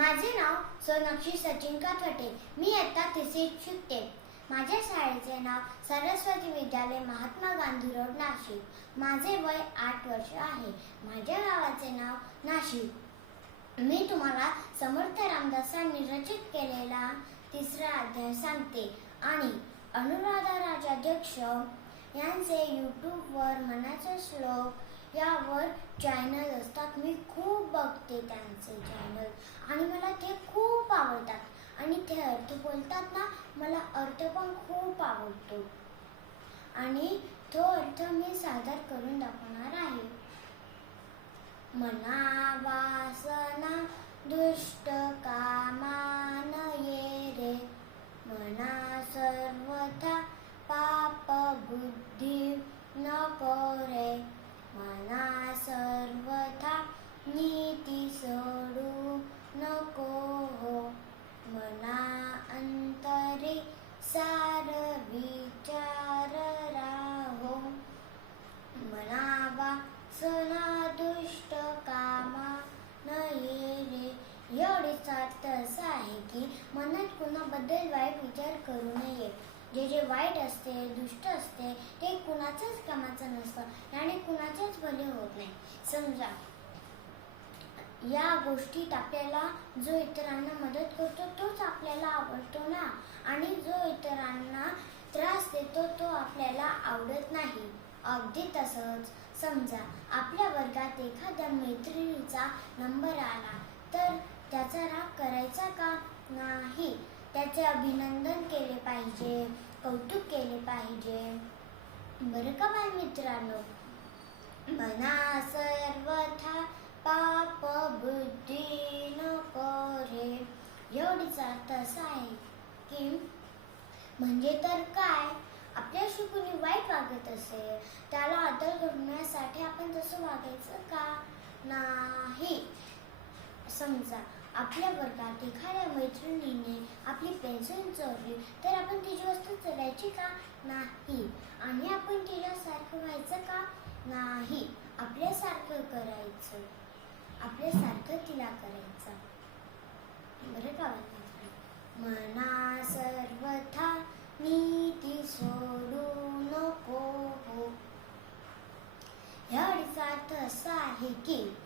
माझे नाव सोनाक्षी सचिन काथवटे मी आता तिसरीत शिकते. माझ्या शाळेचे नाव सरस्वती विद्यालय महात्मा गांधी रोड नाशिक. माझे वय आठ वर्ष आहे. माझ्या गावाचे नाव नाशिक. मी तुम्हाला समर्थ रामदासांनी रचित केलेला तिसरा अध्याय सांगते. आणि अनुराधा राजाध्यक्ष यांचे यूट्यूबवर मनाचे श्लोक यावर चॅनल असतात. मी खूप बघते त्यांचे चॅनल आणि मला ते खूप आवडतात. आणि ते अर्थ बोलतात ना मला अर्थ पण खूप आवडतो. आणि तो अर्थ मी सादर करून दाखवणार आहे. मना वासना दुष्ट मनात कुणाबद्दल वाईट विचार करू नये. जे जे वाईट असते दुष्ट असते ते कुणाच्याच कामाचं नसतं आणि कुणाचेच भले होत नाही. समजा या गोष्टीत आपल्याला जो इतरांना मदत करतो तोच आपल्याला आवडतो ना. आणि जो इतरांना त्रास देतो तो आपल्याला आवडत नाही. अगदी तसंच समजा आपल्या वर्गात एखाद्या मैत्रिणीचा नंबर आला तर त्याचा राग करायचा का नाही? त्याचे अभिनंदन केले पाहिजे कौतुक केले पाहिजे. बरं का बाय मित्रांनो मना सर्वथा पाप बुद्धी न करे एवढीच अर्थ असा आहे की म्हणजे तर काय? आपल्याशी कुणी वाईट वागत असेल त्याला आदर घडण्यासाठी आपण तसं वागायचं का? नाही. समजा आपल्या वर्गात एखाद्या मैत्रिणीने आपली पेन्सिल चोरली तर आपण तिची वस्तू चोरायची का? नाही. आणि आपण तिच्यासारखं व्हायचं का? नाही. आपल्यासारखं करायचं. आपल्यासारखं तिला करायचं. बरं का मना सर्वथा नीती सोडू नको. हो ह्या अडीचा अर्थ असा आहे की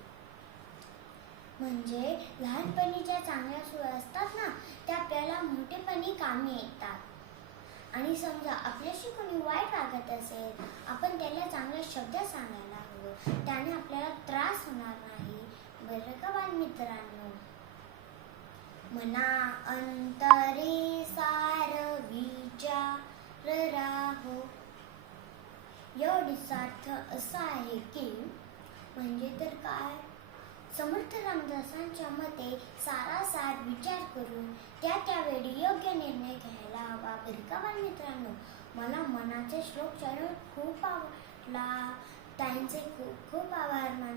म्हणजे लहानपणी ज्या चांगल्या सोय असतात ना त्या आपल्याला मोठेपणी कामी येतात आणि समजा आपल्याशी कोणी वाईट वागत असेल आपण त्याला चांगला शब्द सांगायला हवं. त्याने आपल्याला त्रास होणार नाही. बरं का बाल मित्रांनो मना अंतरे सार विचार राहो. एवढीच अर्थ असा आहे की म्हणजे तर काय? समर्थ रामदासांच्या मते सारासार विचार करून त्या त्यावेळी योग्य निर्णय घ्यायला हवा. बरं मित्रांनो मला मनाचे श्लोक चरण खूप आवडला. त्यांचे खूप खूप आभार मान